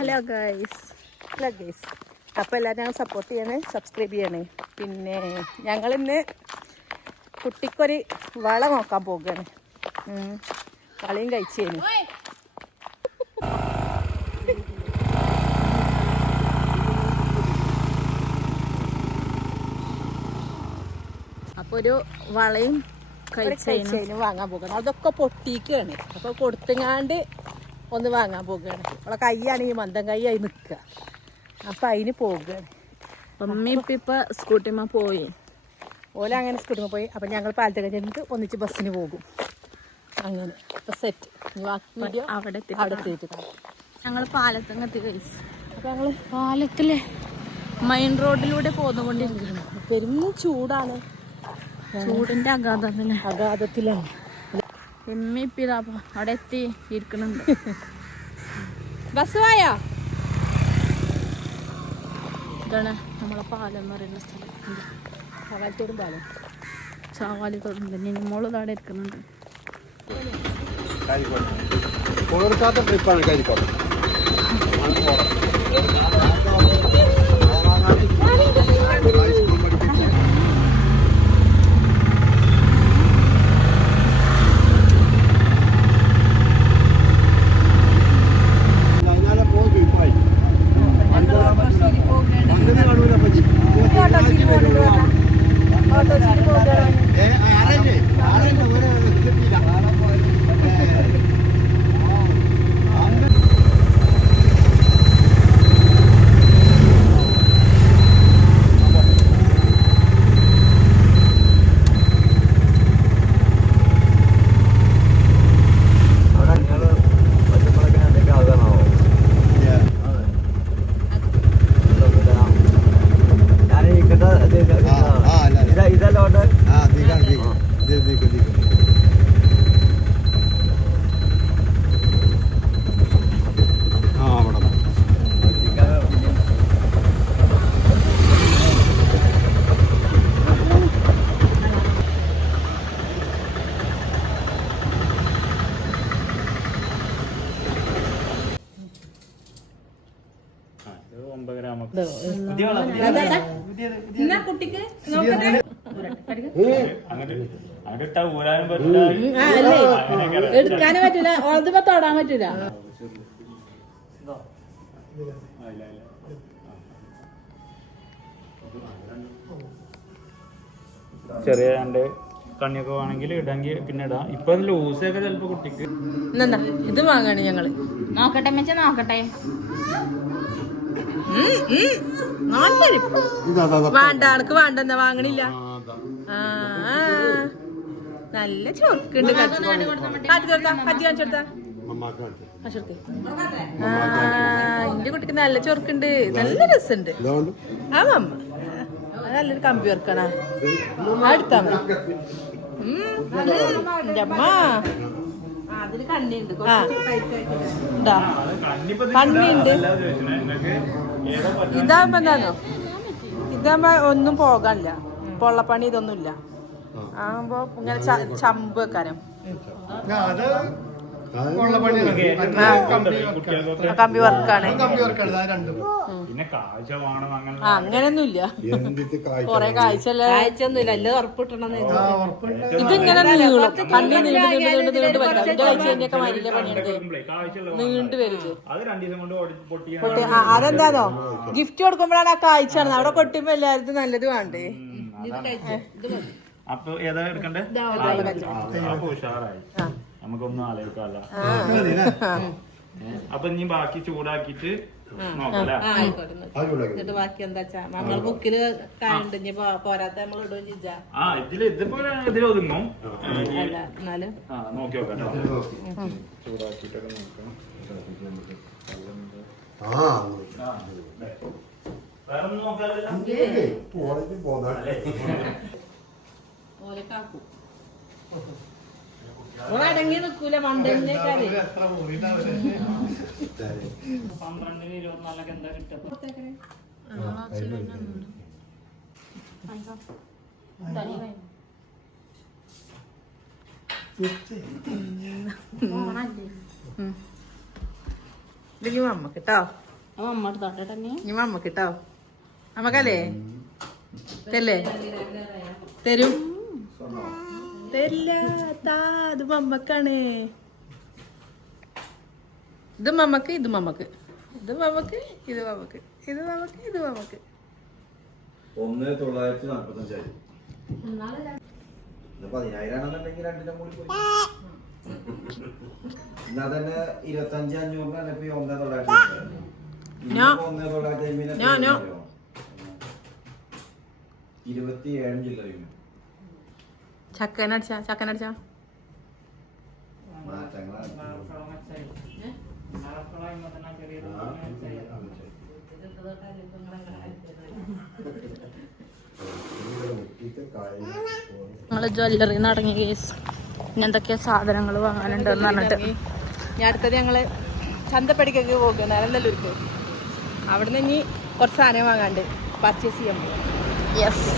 Hello guys അപ്പോൾ എല്ലാവരും ഞങ്ങൾ സപ്പോർട്ട് ചെയ്യണേ, സബ്സ്ക്രൈബ് ചെയ്യണേ. പിന്നെ ഞങ്ങളിന്ന് കുട്ടിക്കൊരു വള നോക്കാൻ പോകുകയാണ്. വളയും കഴിച്ചേന്. അപ്പോൾ ഒരു വളയും കഴിച്ചതിന് വാങ്ങാൻ പോകുകയാണ്. അതൊക്കെ പൊട്ടിക്കുകയാണ്. അപ്പോൾ കൊടുത്തങ്ങാണ്ട് ഒന്ന് വാങ്ങാൻ പോകുകയാണ്. അവളെ കൈയാണ് ഈ മന്ദം കൈയായി നിൽക്കുക. അപ്പം അതിന് പോകുകയാണ്. മമ്മി ഇപ്പം സ്കൂട്ടിമ്മ പോയി. ഓല അങ്ങനെ സ്കൂട്ടിമ്മ പോയി. അപ്പം ഞങ്ങൾ പാലത്തേക്ക് ചെന്നിട്ട് ഒന്നിച്ച് ബസ്സിന് പോകും. അങ്ങനെ അപ്പം സെറ്റ്. അവിടെ എത്തിയിട്ട് ഞങ്ങൾ പാലത്തങ്ങെത്തി കഴിച്ചു. അപ്പം ഞങ്ങൾ പാലത്തിലെ മെയിൻ റോഡിലൂടെ പോന്നുകൊണ്ടിരിക്കുന്നു. പെരും ചൂടാണ്. ചൂടിൻ്റെ അഗാധത്തിലാണ്. എമ്മി ഇപ്പം അവിടെ എത്തി ഇരിക്കുന്നുണ്ട്. ബസ് പോയാ? ഇതാണ് നമ്മളെ പാലം എന്ന് പറയുന്ന സ്ഥലം. ചാവാലിത്തോടും പാലം. ചാവാലിത്തോടും തന്നെ മോള് അവിടെ ഇരിക്കുന്നുണ്ട്. ട്രിപ്പാണ് കരിക്കോട്. കുട്ടിക്ക് എടുക്കാനും പറ്റൂല, ഓർമ്മ തൊടാൻ പറ്റൂല. ചെറിയ രണ്ട് കണ്ണിയൊക്കെ വേണമെങ്കിൽ ഇടാങ്കിൽ പിന്നെ ഇടാം. ഇപ്പൊ ലൂസൊക്കെ ചിലപ്പോ കുട്ടിക്ക് എന്താ ഇത് വാങ്ങാണ് ഞങ്ങള്. നോക്കട്ടെ മെച്ച നോക്കട്ടെ. വേണ്ട അനക്ക് വേണ്ടെന്നാ വാങ്ങണില്ല. നല്ല ചൊറുക്കുണ്ട്. എന്റെ കുട്ടിക്ക് നല്ല ചൊറുക്കുണ്ട്, നല്ല രസമുണ്ട്. ആ മമ്മ നല്ലൊരു കമ്പി വർക്കാണ്. അടുത്താ എന്റെ അമ്മ കണ്ണിണ്ട്. ഇതാകുമ്പോ എന്താണോ, ഇതാകുമ്പോ ഒന്നും പോകാനില്ല, പൊള്ളപ്പണി ഇതൊന്നുമില്ല. ആകുമ്പോ ഇങ്ങനെ ചമ്പ് വെക്കാനും കമ്പി വർക്കാണ്. അങ്ങനൊന്നുമില്ല, കൊറേ കാഴ്ചയൊന്നുമില്ല. എല്ലാം ഉറപ്പിട്ടണം. ഇതിങ്ങനെ നീളും, കണ്ണി നീണ്ട് വരാം. എന്റെ കാഴ്ചയൊക്കെ മരിയിലെ പണിയുണ്ട്, നീണ്ടു വരും. അതെന്താണോ, ഗിഫ്റ്റ് കൊടുക്കുമ്പോഴാണ് ആ കാഴ്ച കാണുന്നത്. അവിടെ കൊട്ടുമ്പോ എല്ലാവർക്കും നല്ലത് വേണ്ടേ. അപ്പൊ ഏതാ എടുക്കണ്ടേ? നമുക്കൊന്നും ആലോചിക്കാമല്ലോ. അപ്പൊ ഇനി ബാക്കി ചൂടാക്കിട്ട് എന്നിട്ട് ബാക്കി എന്താ വെച്ചാ നമ്മള് ബുക്കില് കായുണ്ട്. ഇനി പോരാത്ത നമ്മൾ ഇടുകയും ചെയ്യാ. ഇതിലൊതുങ്ങും. എന്നാലും നോക്കി നോക്കാം. ചൂടാക്കിട്ടൊക്കെ നോക്കാം. വേറൊന്നും നോക്കാറില്ല. ഓലക്കാക്കൂ അടങ്ങി നിക്കൂല. മണ്ടന്നെ 12-24 എന്താ കിട്ടുക? ഇത് അമ്മക്ക് കേട്ടോ. അമ്മ തൊട്ടെ തന്നെ ഇനി മമ്മക്ക് കേട്ടോ നമ്മക്കല്ലേ തല്ലേ തരും തരില്ല താ ഇത് മമ്മക്കാണ് ഇത് മമ്മക്ക് ഇത് മമ്മക്ക് ഇത് മമ്മക്ക് ഇത് മമ്മക്ക് ഇത് മമ്മക്ക് ഇത് മമ്മക്ക് 1945 10,000 രണ്ടിനും കൂടി പോയി എന്നാ തന്നെ 25,500 ഇപ്പൊ 27 ജില്ലയും ചക്കനടിച്ച ഞങ്ങള് ജ്വല്ലറി നടങ്ങി കേസ് പിന്നെ എന്തൊക്കെയാ സാധനങ്ങൾ വാങ്ങാനുണ്ടെന്ന് പറഞ്ഞിട്ട് ഞാൻ അടുത്തത് ഞങ്ങള് ചന്തപ്പടിക്കൊക്കെ പോകുന്നത് നല്ലല്ലൂർക്ക് അവിടുന്ന് ഇനി കുറച്ച് സാധനം വാങ്ങാണ്ട് പർച്ചേസ് ചെയ്യാൻ പോകും യെസ്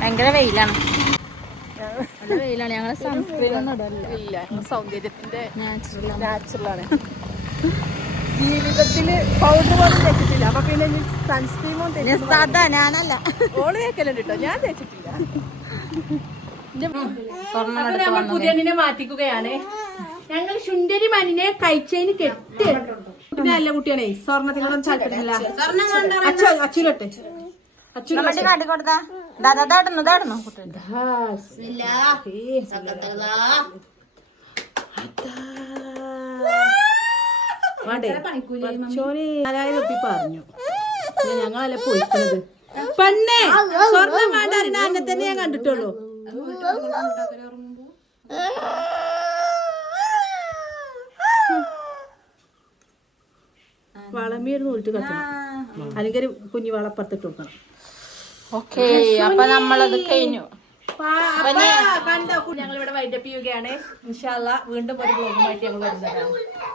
ഭയങ്കര വെയിലാണ് നല്ല വെയിലാണ് ഞങ്ങൾ സൺസ്ക്രീൻ ഒന്നും ഇടല്ല ഇല്ല സൗന്ദര്യത്തിന്റെ നാച്ചുറലാണ് നാച്ചുറലാണ് ജീവിതത്തില് പൗഡർ പോലും തേച്ചിട്ടില്ല അപ്പൊ പിന്നെ സൺസ്ക്രീമും അതാ ഞാനല്ല ഓള് തേക്കലുണ്ട് കേട്ടോ ഞാൻ തേച്ചിട്ടില്ല സ്വർണ്ണം അപ്പൊ എടുത്ത് നമ്മൾ പുതിയണ്ണിനെ മാറ്റിക്കുകയാണ് ഞങ്ങൾ ശുണ്ടരി മണിനെ കഴിച്ചതിന് കെട്ട് നല്ല കുട്ടിയാണേ സ്വർണ്ണത്തിനോടൊന്നും താല്പര്യമില്ല അച്ചുലോട്ടെ വണ്ടി കാട്ടി കൊടുത്താ ദാടായിരുന്നു പറഞ്ഞു ഞങ്ങളല്ല പോയിക്കുന്നത് പെണ്ണേ സ്വർണ്ണം വേണ്ട അന്നെ തന്നെ ഞാൻ കണ്ടിട്ടുള്ളൂ വളമീർ നൂലിട്ട് കത്തണം അല്ലെങ്കിൽ ഒരു കുഞ്ഞു വളപ്പുറത്തിട്ട് കൊടുക്കണം ഓക്കെ അപ്പൊ നമ്മളത് കഴിഞ്ഞു കണ്ടോ ഞങ്ങൾ ഇവിടെ വൈൻഡപ്പ് ചെയ്യുകയാണ് ഇൻഷാ അല്ലാ വീണ്ടും ഒരു ബ്ലോഗുമായിട്ട് ഞങ്ങൾ വരുന്നതാണ്